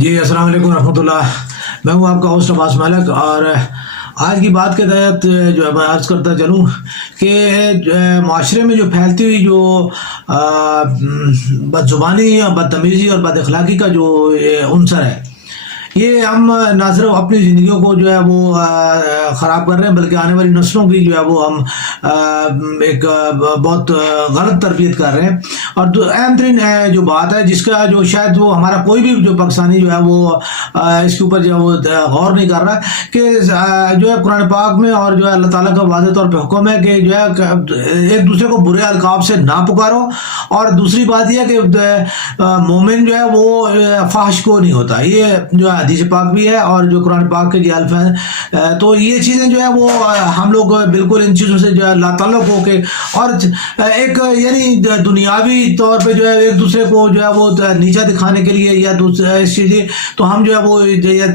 جی السلام علیکم ورحمۃ اللہ. میں ہوں آپ کا ہوسٹ عباس ملک، اور آج کی بات کے تحت جو ہے میں عرض کرتا چلوں کہ معاشرے میں جو پھیلتی ہوئی جو بد زبانی اور بدتمیزی اور بد اخلاقی کا جو عنصر ہے، یہ ہم نہ صرف اپنی زندگیوں کو جو ہے وہ خراب کر رہے ہیں، بلکہ آنے والی نسلوں کی جو ہے وہ ہم ایک بہت غلط تربیت کر رہے ہیں. اور اہم ترین جو بات ہے، جس کا جو شاید وہ ہمارا کوئی بھی جو پاکستانی جو ہے وہ اس کے اوپر جو ہے وہ غور نہیں کر رہا، کہ جو ہے قرآن پاک میں اور جو ہے اللہ تعالیٰ کا واضح طور پہ حکم ہے کہ جو ہے ایک دوسرے کو برے القاب سے نہ پکارو. اور دوسری بات یہ ہے کہ مومن جو ہے وہ فحش کو نہیں ہوتا. یہ جو حدیث پاک بھی ہے اور جو قرآن پاک کے جو الفاظ ہیں، تو یہ چیزیں جو ہے وہ ہم لوگ بالکل ان چیزوں سے جو ہے لا تعلق ہو کے، اور ایک یعنی دنیاوی طور پہ جو ہے ایک دوسرے کو جو ہے وہ نیچا دکھانے کے لیے یا اس چیزیں، تو ہم جو ہے وہ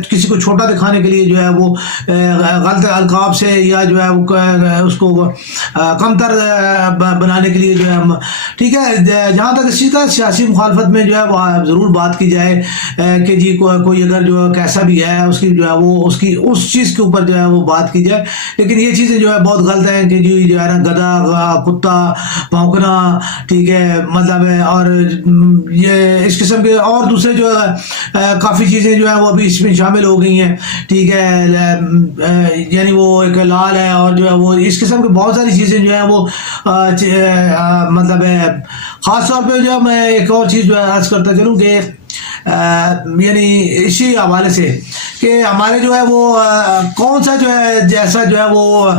کسی کو چھوٹا دکھانے کے لیے جو ہے وہ غلط القاب سے یا جو ہے اس کو کمتر بنانے کے لیے جو ہے ہم ٹھیک ہے. جہاں تک اس چیز کا سیاسی مخالفت میں جو ہے وہ ضرور بات کی جائے کہ جی کوئی اگر جو کیسا بھی ہے اس کی جو ہے وہ اس چیز کے اوپر جو ہے وہ بات کی جائے، لیکن یہ چیزیں جو ہے بہت غلط ہیں کہ جی جو ہے نا گدھا کتا بھونکنا ٹھیک ہے مطلب ہے، اور یہ اس قسم کے اور دوسرے جو کافی چیزیں جو ہیں وہ ابھی اس میں شامل ہو گئی ہیں ٹھیک ہے. یعنی وہ ایک لال ہے اور جو ہے وہ اس قسم کی بہت ساری چیزیں جو ہیں وہ مطلب ہے. خاص طور پہ جو میں ایک اور چیز جو ہے عرض کرتا چلوں کہ یعنی اسی حوالے سے کہ ہمارے جو ہے وہ کون سا جو ہے جیسا جو ہے وہ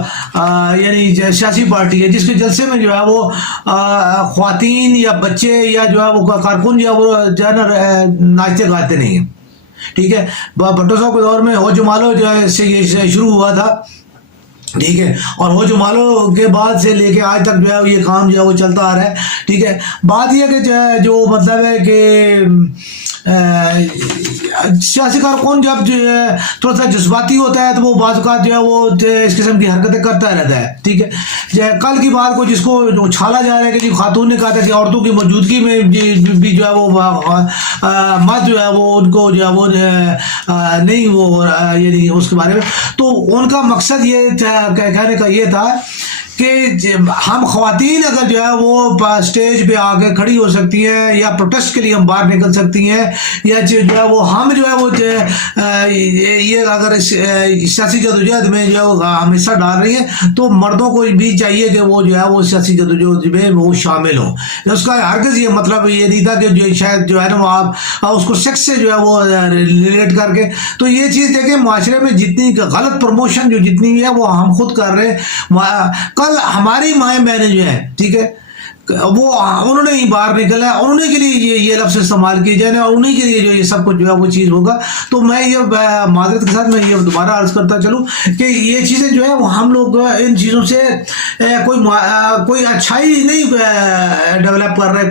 یعنی سیاسی پارٹی ہے جس کے جلسے میں جو ہے وہ خواتین یا بچے یا جو ہے وہ کارکن جو ہے نا ناچتے گاتے نہیں ہیں ٹھیک ہے. بھٹو صاحب کے دور میں ہو جمالو جو ہے سے یہ شروع ہوا تھا ٹھیک ہے، اور ہو جمالو کے بعد سے لے کے آج تک جو ہے یہ کام جو ہے وہ چلتا آ رہا ہے ٹھیک ہے. بات یہ کہ جو مطلب ہے کہ سیاسی کارکن جب جو ہے تھوڑا سا جذباتی ہوتا ہے تو وہ بعض اوقات جو ہے وہ اس قسم کی حرکتیں کرتا رہتا ہے ٹھیک ہے. کل کی بات کو جس کو اچھالا جا رہا ہے کہ جی خاتون نے کہا تھا کہ عورتوں کی موجودگی میں بھی جو ہے وہ مرد جو ہے وہ ان کو جو ہے وہ نہیں وہ یعنی اس کے بارے میں، تو ان کا مقصد یہ کہنے کا یہ تھا کہ ہم خواتین اگر جو ہے وہ اسٹیج پہ آ کے کھڑی ہو سکتی ہیں یا پروٹیسٹ کے لیے ہم باہر نکل سکتی ہیں، یا جو ہے وہ ہم جو ہے وہ یہ اگر سیاسی جدوجہد میں جو ہے ہم حصہ ڈال رہی ہیں، تو مردوں کو بھی چاہیے کہ وہ جو ہے وہ سیاسی جدوجہد میں وہ شامل ہوں. اس کا ہرگز یہ مطلب یہ نہیں تھا کہ جو شاید جو ہے نا وہ آپ اس کو سیکس سے جو ہے وہ ریلیٹ کر کے. تو یہ چیز دیکھیں معاشرے میں جتنی غلط پروموشن جو جتنی ہے وہ ہم خود کر رہے ہیں. کل ہماری مائیں بہنیں جو ہیں ٹھیک ہے وہ انہوں نے ہی باہر نکلا ہے، انہوں نے کے لیے یہ لفظ استعمال کیے جائیں اور انہیں کے لیے جو یہ سب کچھ جو ہے وہ چیز ہوگا. تو میں یہ معذرت کے ساتھ میں یہ دوبارہ عرض کرتا چلوں کہ یہ چیزیں جو ہے وہ ہم لوگ ان چیزوں سے کوئی اچھائی نہیں ڈیولپ کر رہے،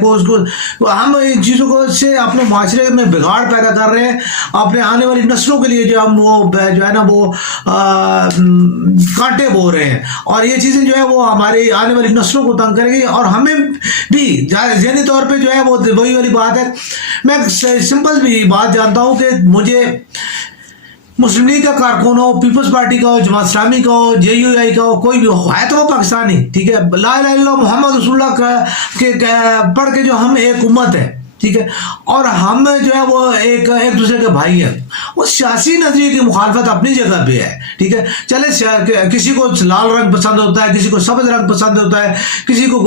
ہم ان چیزوں کو سے اپنے معاشرے میں بگاڑ پیدا کر رہے ہیں. اپنے آنے والی نسلوں کے لیے جو ہم وہ جو ہے نا وہ کانٹے بو رہے ہیں، اور یہ چیزیں جو ہے وہ ہماری آنے والی نسلوں کو تنگ کرے گی. اور ہمیں بھی ذہنی طور پہ جو ہے وہ وہی والی بات ہے. میں سمپل بھی بات جانتا ہوں کہ مجھے مسلم لیگ کا کارکن ہو، پیپلز پارٹی کا ہو، جماعت اسلامی کا ہو، جے یو آئی کا ہو، کوئی بھی ہو، ہے تو وہ پاکستانی ٹھیک ہے. لا الہ الا اللہ محمد رسول اللہ پڑھ کے جو ہم ایک امت ہے ٹھیک ہے، اور ہم جو ہے وہ ایک دوسرے کے بھائی ہیں. وہ سیاسی نظریے کی مخالفت اپنی جگہ پہ ہے ٹھیک ہے. چلے کسی کو لال رنگ پسند ہوتا ہے، کسی کو سبز رنگ پسند ہوتا ہے، کسی کو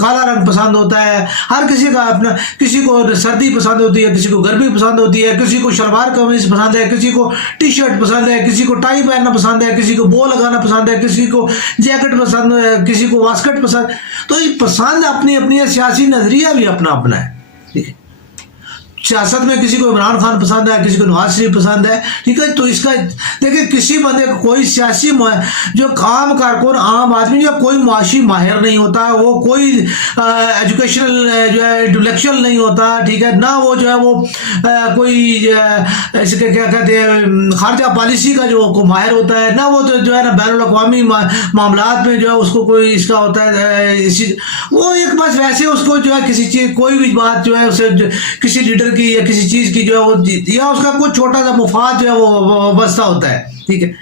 کالا رنگ پسند ہوتا ہے، ہر کسی کا اپنا، کسی کو سردی پسند ہوتی ہے، کسی کو گرمی پسند ہوتی ہے، کسی کو شلوار قمیض پسند ہے، کسی کو ٹی شرٹ پسند ہے، کسی کو ٹائی پہننا پسند ہے، کسی کو بو لگانا پسند ہے، کسی کو جیکٹ پسند ہے، کسی کو واسکٹ پسند. تو یہ پسند اپنی اپنی ہے، سیاسی نظریہ بھی اپنا اپنا ہے ٹھیک ہے. سیاست میں کسی کو عمران خان پسند ہے، کسی کو نواز شریف پسند ہے ٹھیک ہے. تو اس کا دیکھیں کسی بندے کو کوئی سیاسی جو کام کارکن عام آدمی جو کوئی معاشی ماہر نہیں ہوتا، وہ کوئی ایجوکیشنل جو ہے انٹلیکچوئل نہیں ہوتا ٹھیک ہے، نہ وہ جو ہے وہ کوئی ایسے کیا کہتے ہیں خارجہ پالیسی کا جو ماہر ہوتا ہے، نہ وہ جو ہے نا بین الاقوامی معاملات میں جو ہے اس کو کوئی اس کا ہوتا ہے. وہ ایک بس ویسے اس کو جو ہے کسی چیز کوئی بھی بات جو ہے اسے کسی لیڈر عہدے کی یا کسی چیز کی جو ہے وہ یا اس کا کچھ چھوٹا سا مفاد جو ہے وہ وابستہ ہوتا ہے، ٹھیک ہے،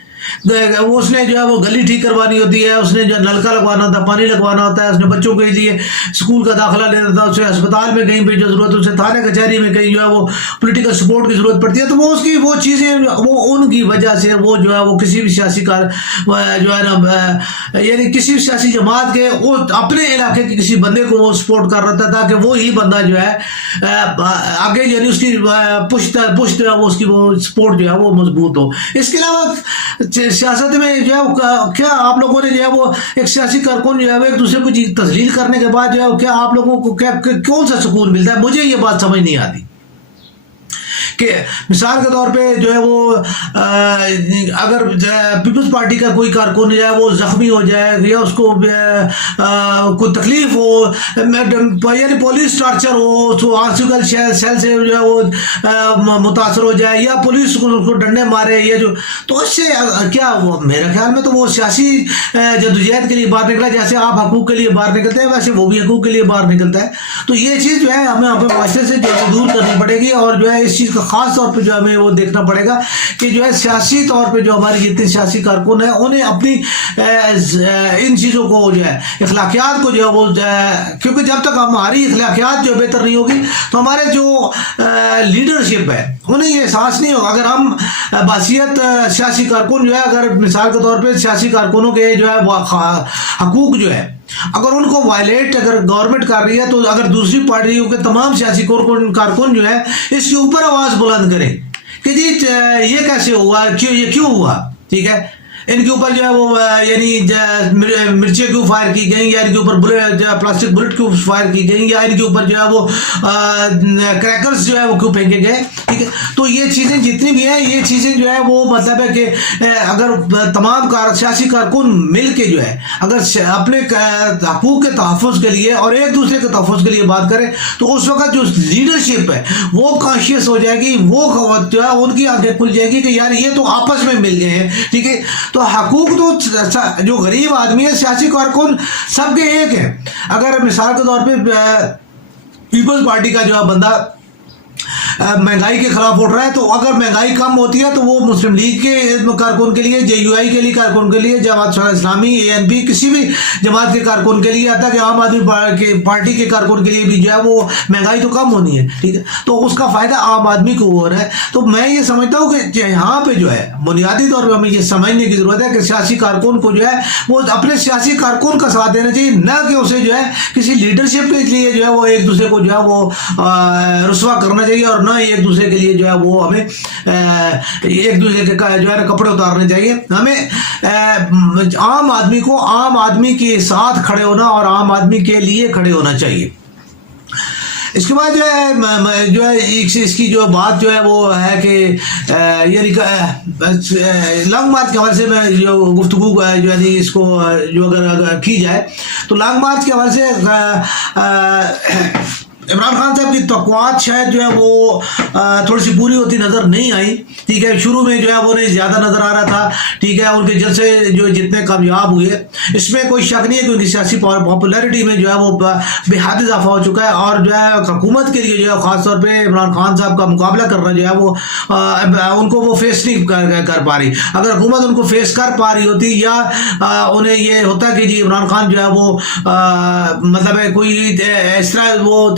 اس نے جو ہے وہ گلی ٹھیک کروانی ہوتی ہے، اس نے جو نلکا لگوانا ہوتا ہے، پانی لگوانا ہوتا ہے، اس نے بچوں کے لیے اسکول کا داخلہ لینا ہوتا ہے، اسے اسپتال میں کہیں پہ جو ضرورت ہے، اسے تھانے کچہری میں کہیں جو ہے وہ پولیٹیکل سپورٹ کی ضرورت پڑتی ہے، تو وہ اس کی وہ چیزیں وہ ان کی وجہ سے وہ جو ہے وہ کسی بھی سیاسی کار جو ہے نا یعنی کسی بھی سیاسی جماعت کے وہ اپنے علاقے کے کسی بندے کو وہ سپورٹ کر رہا تھا تاکہ وہی بندہ جو ہے آگے یعنی اس کی پشت جو ہے وہ اس کی وہ سپورٹ جو ہے وہ مضبوط ہو۔ اس کے علاوہ سیاست میں جو ہے کیا آپ لوگوں نے جو ہے وہ ایک سیاسی کارکن جو ہے وہ ایک دوسرے کو تسلیل کرنے کے بعد جو ہے کیا آپ لوگوں کو کیا کون سا سکون ملتا ہے؟ مجھے یہ بات سمجھ نہیں آتی کہ مثال کے طور پہ جو ہے وہ اگر پیپلز پارٹی کا کوئی کارکن جو ہے وہ زخمی ہو جائے یا اس کو کوئی تکلیف ہو یعنی پولیس ٹارچر ہو تو آرٹیکل سیل سے جو ہے وہ متاثر ہو جائے یا پولیس کو ڈنڈے مارے یا جو تو اس سے کیا میرے خیال میں تو وہ سیاسی جدوجہد کے لیے باہر نکلا، جیسے آپ حقوق کے لیے باہر نکلتے ہیں ویسے وہ بھی حقوق کے لیے باہر نکلتا ہے۔ تو یہ چیز جو ہے ہمیں اپنے معاشرے سے جو ہے دور کرنی پڑے گی اور جو ہے اس چیز کا خاص طور پہ جو ہمیں وہ دیکھنا پڑے گا کہ جو ہے سیاسی طور پہ جو ہماری جتنے سیاسی کارکن ہیں انہیں اپنی ان چیزوں کو جو ہے اخلاقیات کو جو ہے وہ کیونکہ جب تک ہماری اخلاقیات جو بہتر نہیں ہوگی تو ہمارے جو لیڈرشپ ہے انہیں یہ احساس نہیں ہوگا۔ اگر ہم باصیت سیاسی کارکن جو ہے اگر مثال کے طور پہ سیاسی کارکنوں کے جو ہے حقوق جو ہے اگر ان کو وائلیٹ اگر گورنمنٹ کر رہی ہے تو اگر دوسری پارٹیوں کے تمام سیاسی کارکن جو ہے اس کے اوپر آواز بلند کریں کہ جی یہ کیسے ہوا، یہ کیوں ہوا، ٹھیک ہے، ان کے اوپر جو ہے وہ یعنی مرچیں کیوں فائر کی گئیں یا ان کے اوپر پلاسٹک بلٹ کیوں فائر کی گئیں یا ان کے اوپر جو ہے وہ کریکرز جو ہے وہ کیوں پھینکے گئے، ٹھیک ہے۔ تو یہ چیزیں جتنی بھی ہیں یہ چیزیں جو ہے وہ مطلب ہے کہ اگر تمام سیاسی کارکن مل کے جو ہے اگر اپنے حقوق کے تحفظ کے لیے اور ایک دوسرے کے تحفظ کے لیے بات کریں تو اس وقت جو لیڈرشپ ہے وہ کانشیس ہو جائے گی، وہ جو ہے ان کی آنکھیں کھل جائے گی کہ یار یہ تو آپس میں مل گئے ہیں، ٹھیک ہے۔ تو حقوق تو جو غریب آدمی ہے سیاسی کارکن سب کے ایک ہیں۔ اگر مثال کے طور پہ پیپلز پارٹی کا جو ہے بندہ مہنگائی کے خلاف اٹھ رہا ہے تو اگر مہنگائی کم ہوتی ہے تو وہ مسلم لیگ کے کارکن کے لیے، جے یو آئی کے لیے کارکن کے لیے، جماعت اسلامی، اے این پی کسی بھی جماعت کے کارکن کے لیے آتا ہے کہ عام آدمی پارٹی کے کارکن کے لیے بھی جو ہے وہ مہنگائی تو کم ہونی ہے، ٹھیک ہے، تو اس کا فائدہ عام آدمی کو ہو رہا ہے۔ تو میں یہ سمجھتا ہوں کہ یہاں پہ جو ہے بنیادی طور پہ ہمیں یہ سمجھنے کی ضرورت ہے کہ سیاسی کارکن کو جو ہے وہ اپنے سیاسی کارکن کا ساتھ دینا چاہیے، نہ کہ اسے جو ہے کسی لیڈرشپ کے لیے جو ہے وہ ایک دوسرے کو جو ہے وہ رسوا کرنا چاہیے اور نہ ایک دوسرے کے لیے جو ہے وہ ہمیں ایک دوسرے کے جو ہے کپڑے اتارنے چاہیے۔ ہمیں عام آدمی کو عام آدمی کے ساتھ کھڑے ہونا اور عام آدمی کے لیے کھڑے ہونا چاہیے۔ اس کے بعد جو ہے اس کی جو بات جو ہے وہ ہے کہ یعنی لانگ مارچ کے حوالے سے میں جو گفتگو جو ہے اس کو جو اگر کی جائے تو لانگ مارچ کے حوالے سے عمران خان صاحب کی توقعات شاید جو ہے وہ تھوڑی سی پوری ہوتی نظر نہیں آئی، ٹھیک ہے۔ شروع میں جو ہے وہ نہیں زیادہ نظر آ رہا تھا، ٹھیک ہے، ان کے جلسے جو جتنے کامیاب ہوئے اس میں کوئی شک نہیں ہے کہ ان کی سیاسی پاپولیرٹی میں جو ہے وہ بے حد اضافہ ہو چکا ہے اور جو ہے حکومت کے لیے جو ہے خاص طور پہ عمران خان صاحب کا مقابلہ کرنا جو ہے وہ ان کو وہ فیس نہیں کر پا رہی۔ اگر حکومت ان کو فیس کر پا رہی ہوتی یا انہیں یہ ہوتا کہ جی عمران خان جو ہے وہ مطلب ہے کوئی اس طرح وہ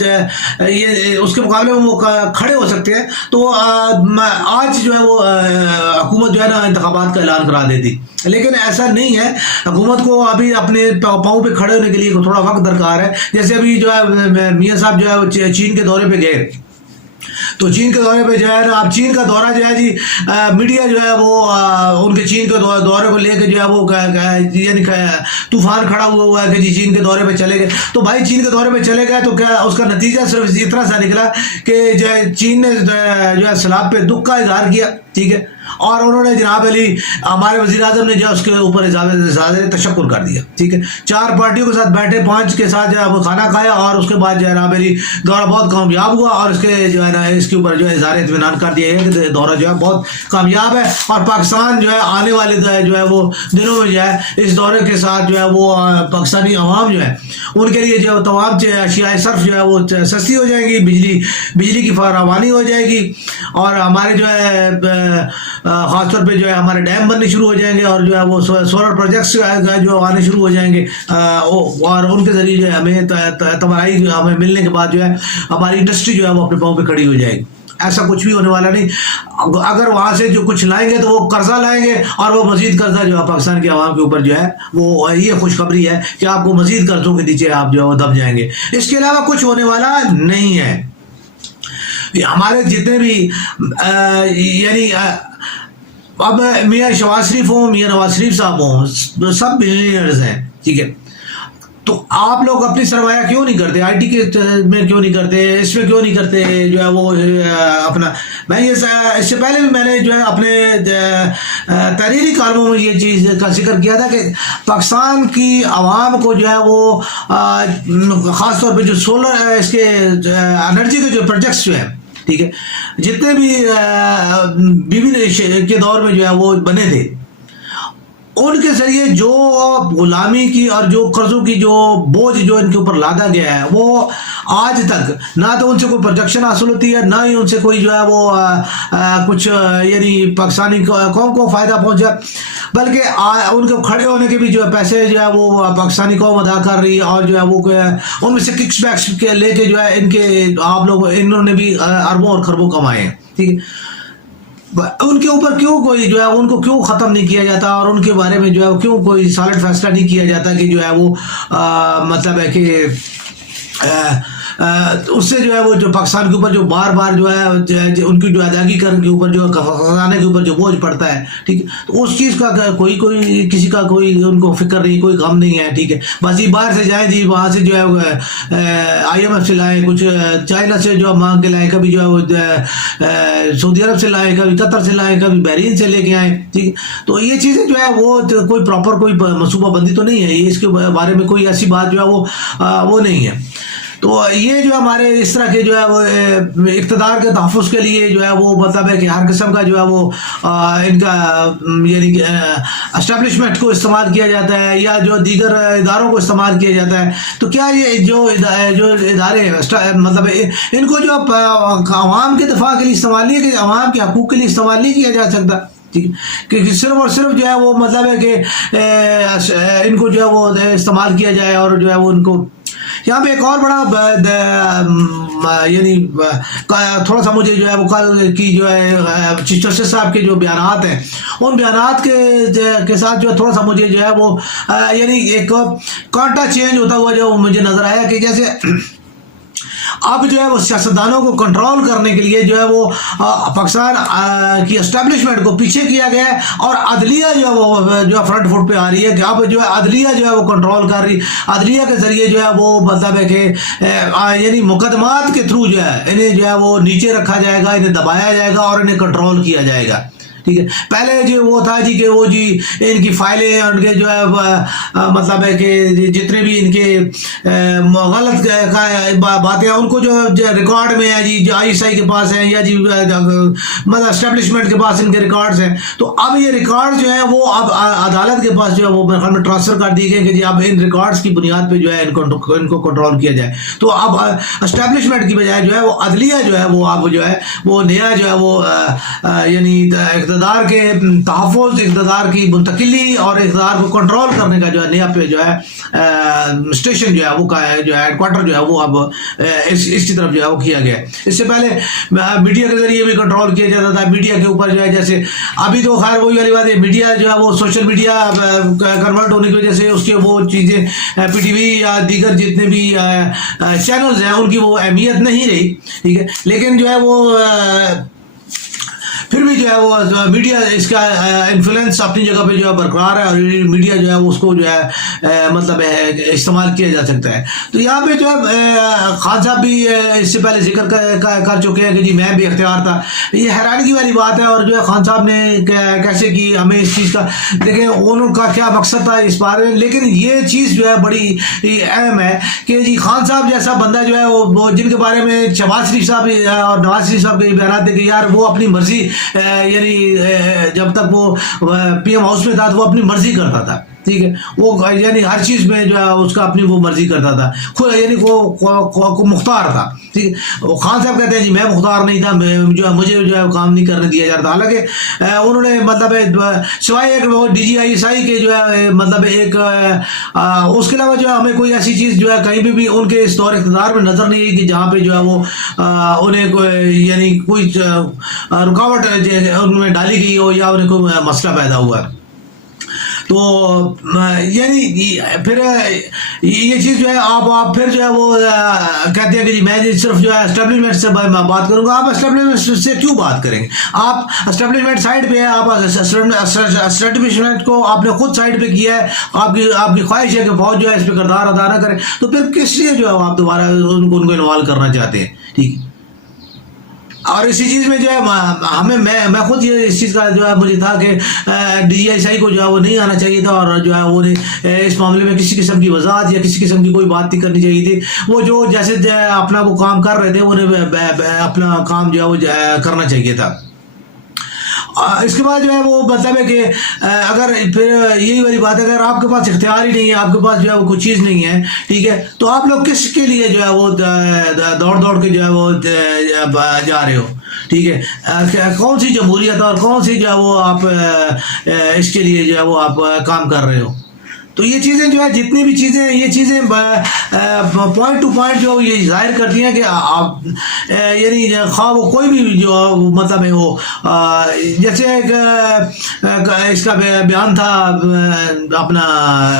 یہ اس کے مقابلے میں وہ کھڑے ہو سکتے ہیں تو آج جو ہے وہ حکومت جو ہے نا انتخابات کا اعلان کرا دیتی، لیکن ایسا نہیں ہے۔ حکومت کو ابھی اپنے پاؤں پہ کھڑے ہونے کے لیے تھوڑا وقت درکار ہے۔ جیسے ابھی جو ہے میاں صاحب جو ہے چین کے دورے پہ گئے تو چین کے دورے پہ جو ہے نا اب چین کا دورہ جو ہے جی میڈیا جو ہے وہ ان کے چین کے دورے کو لے کے جو ہے وہ یعنی طوفان کھڑا ہوا ہے کہ جی چین کے دورے پہ چلے گئے۔ تو بھائی چین کے دورے پہ چلے گئے تو کیا اس کا نتیجہ صرف اتنا سا نکلا کہ جو ہے چین نے جو ہے سیلاب پہ دکھ کا اظہار کیا، ٹھیک ہے، اور انہوں نے جناب علی ہمارے وزیر اعظم نے جو اس کے اوپر زیادہ تشکر کر دیا، ٹھیک ہے، 4 پارٹیوں کے ساتھ بیٹھے، 5 کے ساتھ جو ہے وہ کھانا کھایا، اور اس کے بعد جو ہے جناب علی دورہ بہت کامیاب ہوا، اور اس کے جو ہے نا اس کے اوپر جو ہے اظہار اطمینان کر دیا ہے کہ دورہ جو ہے بہت کامیاب ہے، اور پاکستان جو ہے آنے والے جو ہے وہ دنوں میں جو ہے اس دورے کے ساتھ جو ہے وہ پاکستانی عوام جو ہے ان کے لیے جو تمام اشیاء صرف جو ہے وہ سستی ہو جائے گی، بجلی کی فراوانی ہو جائے گی، اور ہمارے جو ہے خاص طور پہ جو ہے ہمارے ڈیم بننے شروع ہو جائیں گے، اور جو ہے وہ سولر پروجیکٹس جو آنے شروع ہو جائیں گے، اور ان کے ذریعے جو ہے ہمیں توانائی ہمیں ملنے کے بعد جو ہے ہماری انڈسٹری جو ہے وہ اپنے پاؤں پہ کھڑی ہو جائے گی۔ ایسا کچھ بھی ہونے والا نہیں، اگر وہاں سے جو کچھ لائیں گے تو وہ قرضہ لائیں گے، اور وہ مزید قرضہ جو ہے پاکستان کے عوام کے اوپر جو ہے وہ یہ خوشخبری ہے کہ آپ کو مزید قرضوں کے نیچے آپ جو ہے وہ دب جائیں گے، اس کے علاوہ کچھ ہونے والا نہیں ہے۔ ہمارے جتنے بھی یعنی اب میاں شہباز شریف ہوں، میاں نواز شریف صاحب ہوں، سب بلینئرز ہیں، ٹھیک ہے، تو آپ لوگ اپنی سرمایہ کیوں نہیں کرتے؟ آئی ٹی کے میں کیوں نہیں کرتے؟ اس میں کیوں نہیں کرتے جو ہے وہ اپنا؟ میں یہ اس سے پہلے بھی میں نے جو ہے اپنے تحریری کالموں میں یہ چیز کا ذکر کیا تھا کہ پاکستان کی عوام کو جو ہے وہ خاص طور پہ جو سولر اس کے انرجی کے جو پروجیکٹس جو ہیں، ٹھیک ہے، جتنے بھی کے دور میں جو ہے وہ بنے تھے، ان کے ذریعے جو غلامی کی اور جو قرضوں کی جو بوجھ جو ان کے اوپر لادا گیا ہے، وہ آج تک نہ تو ان سے کوئی پروجیکشن حاصل ہوتی ہے، نہ ہی ان سے کوئی جو ہے وہ کچھ یعنی پاکستانی قوم کو فائدہ پہنچا، بلکہ ان کے کھڑے ہونے کے بھی جو ہے پیسے جو ہے وہ پاکستانی قوم ادا کر رہی ہے، اور جو ہے وہ ان میں سے ککس بیکس لے کے جو ہے ان کے آپ لوگ انہوں نے بھی اربوں اور خربوں کمائے ہیں، ٹھیک ہے، ان کے اوپر کیوں کوئی جو ہے ان کو کیوں ختم نہیں کیا جاتا، اور ان کے بارے میں جو ہے کیوں کوئی سالڈ فیصلہ نہیں کیا جاتا کہ جو ہے وہ مطلب ہے کہ اس سے جو ہے وہ جو پاکستان کے اوپر جو بار بار جو ہے ان کی جو ادائیگی کرنے کے اوپر جو خزانے کے اوپر جو بوجھ پڑتا ہے، ٹھیک ہے، تو اس چیز کا کوئی کسی کا کوئی ان کو فکر نہیں، کوئی غم نہیں ہے، ٹھیک ہے، بس یہ باہر سے جائیں جی، وہاں سے جو ہے آئی ایم ایف سے لائیں، کچھ چائنا سے جو مانگ کے لائیں، کبھی جو ہے وہ سعودی عرب سے لائیں، کبھی قطر سے لائیں، کبھی بحرین سے لے کے آئیں، ٹھیک ہے، تو یہ چیزیں جو ہے وہ کوئی پراپر کوئی منصوبہ بندی تو نہیں ہے، اس کے بارے میں کوئی ایسی بات جو ہے وہ نہیں ہے۔ تو یہ جو ہمارے اس طرح کے جو ہے وہ اقتدار کے تحفظ کے لیے جو ہے وہ مطلب ہے کہ ہر قسم کا جو ہے وہ ان کا یعنی اسٹیبلشمنٹ کو استعمال کیا جاتا ہے، یا جو دیگر اداروں کو استعمال کیا جاتا ہے، تو کیا یہ جو ادارے مطلب ان کو جو عوام کے دفاع کے لیے استعمال نہیں، کہ عوام کے حقوق کے لیے استعمال نہیں کیا جا سکتا، کہ صرف اور صرف جو ہے وہ مطلب ہے کہ ان کو جو ہے وہ استعمال کیا جائے، اور جو ہے وہ ان کو یہاں پہ ایک اور بڑا یعنی تھوڑا سا مجھے جو ہے وہ کل کی جو ہے چیف جسٹس صاحب کے جو بیانات ہیں، ان بیانات کے ساتھ جو ہے تھوڑا سا مجھے جو ہے وہ یعنی ایک کانٹا چینج ہوتا ہوا جو مجھے نظر آیا، کہ جیسے اب جو ہے وہ سیاستدانوں کو کنٹرول کرنے کے لیے جو ہے وہ پاکستان کی اسٹیبلشمنٹ کو پیچھے کیا گیا ہے، اور عدلیہ جو ہے وہ جو ہے فرنٹ فٹ پہ آ رہی ہے، کہ اب جو ہے عدلیہ جو ہے وہ کنٹرول کر رہی، عدلیہ کے ذریعے جو ہے وہ مطلب ہے کہ یعنی مقدمات کے تھرو جو ہے انہیں جو ہے وہ نیچے رکھا جائے گا، انہیں دبایا جائے گا، اور انہیں کنٹرول کیا جائے گا، ٹھیک ہے۔ پہلے جو وہ تھا جی کہ وہ جی ان کی فائلیں، ان کے جو ہے مطلب ہے کہ جتنے بھی ان کے غلط باتیں ان کو جو ریکارڈ میں ہے جی، جو آئی ایس آئی کے پاس ہیں، یا جی مطلب اسٹیبلشمنٹ کے پاس ان کے ریکارڈز ہیں، تو اب یہ ریکارڈ جو ہے وہ اب عدالت کے پاس جو ہے وہ میرے خیال میں ٹرانسفر کر دی گئے، کہ جی اب ان ریکارڈز کی بنیاد پہ جو ہے ان کو کنٹرول کیا جائے، تو اب اسٹیبلشمنٹ کی بجائے جو ہے وہ عدلیہ جو ہے وہ اب جو ہے وہ نیا جو ہے وہ یعنی اقتدار کے تحفظ، اقتدار کی منتقلی اور اقتدار کو کنٹرول کرنے کا جو ہے نیا پہ جو ہے اسٹیشن جو ہے وہ جو ہے ہیڈ کوارٹر جو ہے وہ اب اس کی طرف جو ہے وہ کیا گیا ہے۔ اس سے پہلے میڈیا کے ذریعے بھی کنٹرول کیا جاتا تھا، میڈیا کے اوپر جو ہے جیسے ابھی تو خیر وہی والی بات ہے، میڈیا جو ہے وہ سوشل میڈیا کنورٹ ہونے کی وجہ سے اس کے وہ چیزیں پی ٹی وی یا دیگر جتنے بھی چینلز ہیں ان کی وہ اہمیت نہیں رہی، ٹھیک ہے، لیکن جو ہے وہ پھر بھی بھی جو ہے وہ میڈیا اس کا انفلوئنس اپنی جگہ پہ جو ہے برقرار ہے، اور میڈیا جو ہے اس کو جو ہے مطلب استعمال کیا جا سکتا ہے. تو یہاں پہ جو ہے خان صاحب بھی اس سے پہلے ذکر کر چکے ہیں کہ جی میں بھی اختیار تھا. یہ حیرانگی والی بات ہے. اور جو ہے خان صاحب نے کیسے کی، ہمیں اس چیز کا دیکھیں ان کا کیا مقصد تھا اس بارے میں. لیکن یہ چیز جو ہے بڑی اہم ہے کہ جی خان صاحب جیسا بندہ جو ہے وہ جن کے بارے میں شہباز شریف صاحب اور نواز شریف صاحب کے بیانات تھے کہ یار وہ اپنی مرضی، یعنی جب تک وہ پی ایم ہاؤس میں تھا تو وہ اپنی مرضی کرتا تھا. ٹھیک ہے، وہ یعنی ہر چیز میں جو ہے اس کا اپنی وہ مرضی کرتا تھا، خود یعنی کو مختار تھا. ٹھیک ہے، خان صاحب کہتے ہیں جی میں مختار نہیں تھا، جو ہے مجھے جو ہے کام نہیں کرنے دیا جاتا. حالانکہ انہوں نے مطلب سوائے ایک DGI کے جو ہے مطلب ایک اس کے علاوہ جو ہے ہمیں کوئی ایسی چیز جو ہے کہیں بھی ان کے اس دور اقتدار میں نظر نہیں آئی کہ جہاں پہ جو ہے وہ انہیں یعنی کوئی رکاوٹ ان میں ڈالی گئی ہو یا انہیں کوئی مسئلہ پیدا ہوا ہے. تو یعنی پھر یہ چیز جو ہے آپ پھر جو ہے وہ کہتے ہیں کہ جی میں صرف جو ہے اسٹیبلشمنٹ سے بات کروں گا. آپ اسٹیبلشمنٹ سے کیوں بات کریں گے؟ آپ اسٹیبلشمنٹ سائڈ پہ ہے، آپ اسٹیبلشمنٹ کو آپ نے خود سائڈ پہ کیا ہے. آپ کی خواہش ہے کہ فوج جو ہے اس پہ کردار ادا نہ کرے، تو پھر کس لیے جو ہے آپ دوبارہ ان کو انوالو کرنا چاہتے ہیں؟ ٹھیک ہے. اور اسی چیز میں جو ہے ہمیں میں خود یہ اس چیز کا جو ہے مجھے تھا کہ DGI کو جو ہے وہ نہیں آنا چاہیے تھا، اور جو ہے وہ اس معاملے میں کسی قسم کی وضاحت یا کسی قسم کی کوئی بات نہیں کرنی چاہیے تھی. وہ جو جیسے اپنا وہ کام کر رہے تھے انہیں اپنا کام جو ہے وہ کرنا چاہیے تھا. اس کے بعد جو ہے وہ مطلب ہے کہ اگر پھر یہی والی بات ہے، اگر آپ کے پاس اختیار ہی نہیں ہے، آپ کے پاس جو ہے وہ کوئی چیز نہیں ہے، ٹھیک ہے، تو آپ لوگ کس کے لیے جو ہے وہ دوڑ کے جو ہے وہ جا رہے ہو؟ ٹھیک ہے، کون سی جمہوریت اور کون سی جو ہے وہ آپ اس کے لیے جو ہے وہ آپ کام کر رہے ہو؟ تو یہ چیزیں جو ہے جتنی بھی چیزیں یہ چیزیں پوائنٹ ٹو پوائنٹ جو یہ ظاہر کرتی ہیں کہ آپ یعنی خواہ وہ کوئی بھی جو مطلب ہے وہ جیسے اس کا بیان تھا اپنا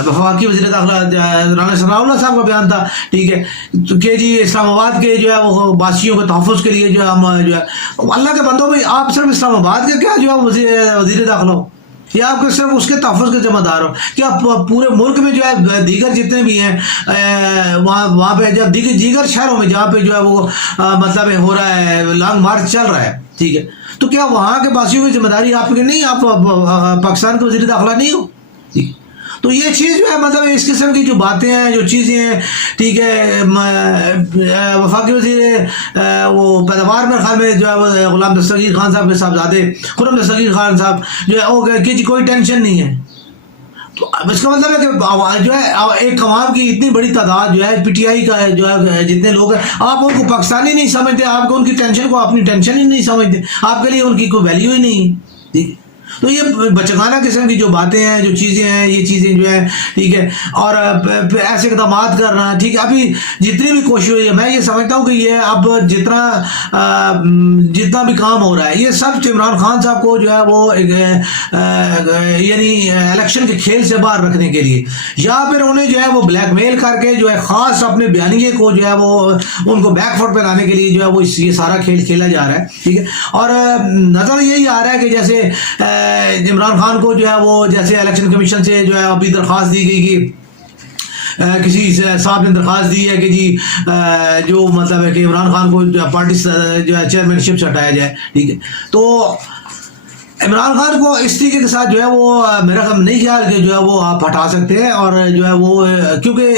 وفاقی وزیر داخلہ رانا ثناء اللہ صاحب کا بیان تھا، ٹھیک ہے، کہ جی اسلام آباد کے جو ہے وہ باسیوں کے تحفظ کے لیے جو ہے ہم جو ہے اللہ کے بندوں میں آپ صرف اسلام آباد کے کیا جو ہے وزیر داخلہ ہو، یا آپ صرف اس کے تحفظ کے ذمہ دار ہو، کیا پورے ملک میں جو ہے دیگر جتنے بھی ہیں وہاں پہ جب دیگر شہروں میں جہاں پہ جو ہے وہ مطلب ہو رہا ہے لانگ مارچ چل رہا ہے، ٹھیک ہے، تو کیا وہاں کے باسیوں کی ذمہ داری آپ کی نہیں؟ آپ پاکستان کے وزیر داخلہ نہیں ہو؟ ٹھیک، تو یہ چیز جو ہے مطلب اس قسم کی جو باتیں ہیں جو چیزیں ہیں، ٹھیک ہے، وفاقی وزیر وہ پیداوار میں خیال میں جو ہے غلام دستگیر خان صاحب کے صاحبزادے خرم دستگیر خان صاحب جو ہے کہ کوئی ٹینشن نہیں ہے. تو اس کا مطلب ہے کہ جو ہے ایک عوام کی اتنی بڑی تعداد جو ہے PTI کا جو ہے جتنے لوگ ہیں، آپ ان کو پاکستانی نہیں سمجھتے، آپ کو ان کی ٹینشن کو اپنی ٹینشن ہی نہیں سمجھتے، آپ کے لیے ان کی کوئی ویلیو ہی نہیں ہے. ٹھیک ہے، تو یہ بچگانہ قسم کی جو باتیں ہیں جو چیزیں ہیں یہ چیزیں جو ہیں، ٹھیک ہے، اور ایسے اقدامات کرنا، ٹھیک ہے، ابھی جتنی بھی کوشش ہوئی ہے میں یہ سمجھتا ہوں کہ یہ اب جتنا بھی کام ہو رہا ہے یہ سب عمران خان صاحب کو جو ہے وہ یعنی الیکشن کے کھیل سے باہر رکھنے کے لیے، یا پھر انہیں جو ہے وہ بلیک میل کر کے جو ہے خاص اپنے بیانیے کو جو ہے وہ ان کو بیک فوٹ پہ لانے کے لیے جو ہے وہ یہ سارا کھیل کھیلا جا رہا ہے. ٹھیک ہے، اور نظر یہی آ رہا ہے کہ جیسے عمران خان کو جو ہے وہ جیسے الیکشن کمیشن سے جو ہے ابھی درخواست دی گئی کہ کسی صاحب نے درخواست دی ہے کہ جی جو مطلب ہے کہ عمران خان کو پارٹی جو ہے چیئرمین شپ سے ہٹایا جائے. ٹھیک ہے، تو عمران خان کو اس طریقے کے ساتھ جو ہے وہ میرا نہیں خیال کہ جو ہے وہ آپ ہٹا سکتے ہیں، اور جو ہے وہ کیونکہ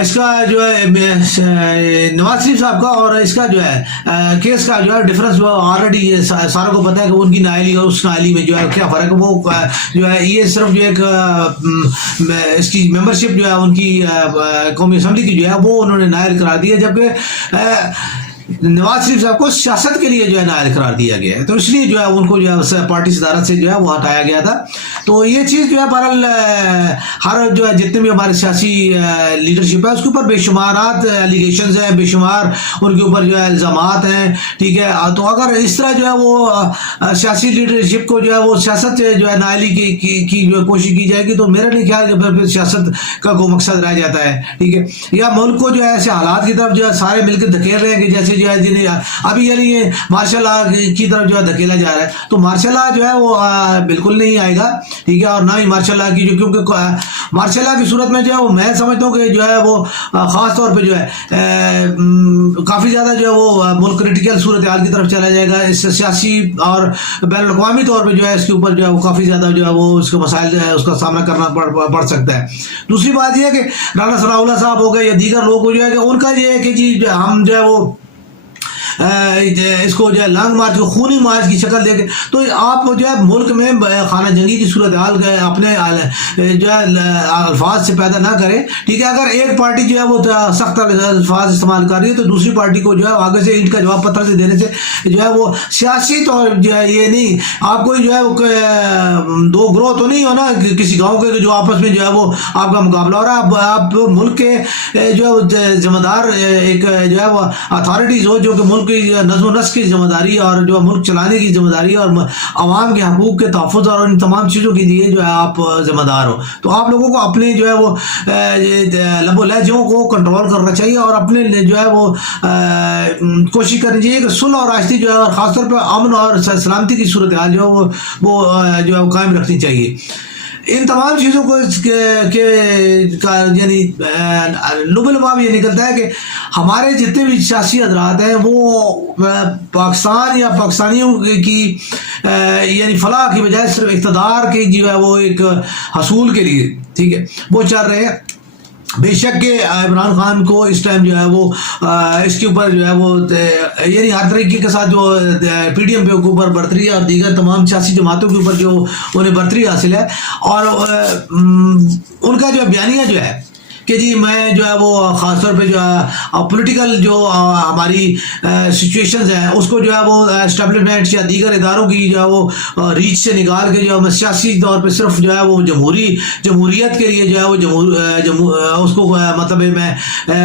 اس کا جو ہے نواز شریف صاحب کا اور اس کا جو ہے کیس کا جو ہے ڈفرنس وہ آلریڈی ساروں کو پتہ ہے کہ ان کی نااہلی اور اس نااہلی میں جو ہے کیا فرق ہے. وہ جو ہے یہ صرف جو ایک اس کی ممبرشپ جو ہے ان کی قومی اسمبلی کی جو ہے وہ انہوں نے نائل قرار دی ہے، جبکہ نواز شریف صاحب کو سیاست کے لیے جو ہے نائل قرار دیا گیا ہے، تو اس لیے جو ہے ان کو جو ہے پارٹی صدارت سے جو ہے وہ ہٹایا گیا تھا. تو یہ چیز جو ہے بہرحال ہر جو ہے جتنے بھی ہمارے سیاسی لیڈرشپ ہے اس کے اوپر بے شمارات ایلیگیشنز ہیں، بے شمار ان کے اوپر جو ہے الزامات ہیں. ٹھیک ہے، تو اگر اس طرح جو ہے وہ سیاسی لیڈرشپ کو جو ہے وہ سیاست جو ہے نااہلی کی جو کوشش کی جائے گی تو میرا نہیں خیال کہ پھر سیاست کا کوئی مقصد رہ جاتا ہے. ٹھیک ہے، یا ملک کو جو ہے ایسے حالات کی طرف جو ہے سارے مل کے دھکیل رہے ہیں کہ جیسے جو ہے جنہیں ابھی یعنی یہ مارشل لا کی طرف جو ہے دھکیلا جا رہا ہے، تو مارشل لا جو ہے وہ بالکل نہیں آئے گا، ٹھیک ہے، اور نہ ہی مارشل لا کی جو، کیونکہ مارشل لا کی صورت میں جو ہے وہ میں سمجھتا ہوں کہ جو ہے وہ خاص طور پہ جو ہے کافی زیادہ جو ہے وہ ملک کریٹیکل صورتحال کی طرف چلا جائے گا، اس سے سیاسی اور بین الاقوامی طور پہ جو ہے اس کے اوپر جو ہے وہ کافی زیادہ جو ہے وہ اس کے مسائل جو ہے اس کا سامنا کرنا پڑ سکتا ہے۔ دوسری بات یہ ہے کہ رانا ثناء اللہ صاحب ہو گئے یا دیگر لوگ کو جو ہے کہ ان کا یہ ہے کہ جی ہم جو ہے وہ اس کو جو ہے لانگ مارچ کو خونی مارچ کی شکل دے کے، تو آپ جو ہے ملک میں خانہ جنگی کی صورتحال اپنے جو ہے الفاظ سے پیدا نہ کریں، ٹھیک ہے۔ اگر ایک پارٹی جو ہے وہ سخت الفاظ استعمال کر رہی ہے تو دوسری پارٹی کو جو ہے آگے سے اینٹ کا جواب پتھر سے دینے سے جو ہے وہ سیاسی طور جو ہے یہ نہیں، آپ کوئی جو ہے دو گروہ تو نہیں ہو نا کسی گاؤں کے جو آپس میں جو ہے وہ آپ کا مقابلہ ہو رہا ہے، آپ ملک کے جو ذمہ دار ایک جو ہے وہ اتھارٹیز ہو جو کہ ملک کی نظم و نسق کی ذمہ داری اور جو ملک چلانے کی ذمہ داری اور عوام کے حقوق کے تحفظ اور ان تمام چیزوں کے لیے جو ہے آپ ذمہ دار ہو، تو آپ لوگوں کو اپنے جو ہے وہ لب و لہجوں کو کنٹرول کرنا چاہیے اور اپنے جو ہے وہ کوشش کرنی چاہیے کہ صلح اور آہستی جو ہے اور خاص طور پہ امن اور سلامتی کی صورتحال جو ہے وہ جو ہے وہ قائم رکھنی چاہیے۔ ان تمام چیزوں کو یعنی لب لباب یہ نکلتا ہے کہ ہمارے جتنے بھی سیاسی حضرات ہیں وہ پاکستان یا پاکستانیوں کی یعنی فلاح کی بجائے صرف اقتدار کی جو ہے وہ ایک حصول کے لیے، ٹھیک ہے، وہ چل رہے ہیں۔ بے شک کہ عمران خان کو اس ٹائم جو ہے وہ اس کے اوپر جو ہے وہ یعنی ہر طریقے کے ساتھ جو پی ڈی ایم پہ اوپر برتری ہے اور دیگر تمام سیاسی جماعتوں کے اوپر جو انہیں برتری حاصل ہے، اور ان کا جو بیانیہ جو ہے کہ جی میں جو ہے وہ خاص طور پہ جو ہے پولیٹیکل جو ہماری سچویشنز ہیں اس کو جو ہے وہ اسٹیبلشمنٹ یا دیگر اداروں کی جو ہے وہ ریچ سے نکال کے جو ہے میں سیاسی طور پہ صرف جو ہے وہ جمہوریت کے لیے جو ہے وہ اس کو مطلب میں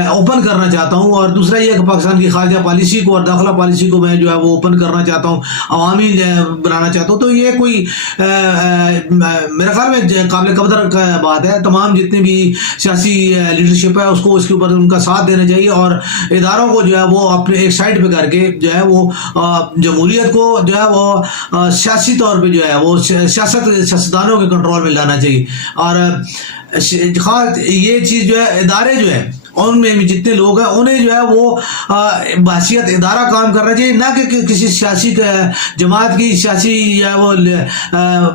اوپن کرنا چاہتا ہوں، اور دوسرا یہ کہ پاکستان کی خارجہ پالیسی کو اور داخلہ پالیسی کو میں جو ہے وہ اوپن کرنا چاہتا ہوں، عوامی بنانا چاہتا ہوں، تو یہ کوئی میرے خیال میں قابل قدر کا بات ہے۔ تمام جتنے بھی سیاسی لیڈرشپ ہے اس کو اس کے اوپر ان کا ساتھ دینا چاہیے اور اداروں کو جو ہے وہ اپنے ایک سائڈ پہ کر کے جو ہے وہ جمہوریت کو جو ہے وہ سیاسی طور پہ جو ہے وہ سیاستدانوں کے کنٹرول میں لانا چاہیے، اور خاص یہ چیز جو ہے ادارے جو ہے ان میں بھی جتنے لوگ ہیں انہیں جو ہے وہ بحثیت ادارہ کام کرنا چاہیے، نہ کہ کسی سیاسی جماعت کی سیاسی یا وہ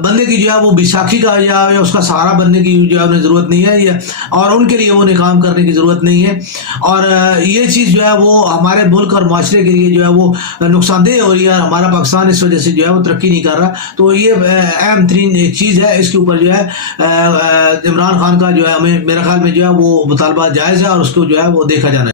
بندے کی جو ہے وہ بیساکھی کا یا اس کا سہارا بننے کی جو ہے انہیں ضرورت نہیں ہے، اور ان کے لیے انہیں کام کرنے کی ضرورت نہیں ہے، اور یہ چیز جو ہے وہ ہمارے ملک اور معاشرے کے لیے جو ہے وہ نقصان دہ ہو رہی ہے، ہمارا پاکستان اس وجہ سے جو ہے وہ ترقی نہیں کر رہا، تو یہ اہم ترین ایک چیز ہے۔ اس کے اوپر جو ہے عمران خان کا جو ہے ہمیں میرے خیال میں جو ہے وہ مطالبہ جائز ہے اور اس کو جو ہے وہ دیکھا جانا ہے۔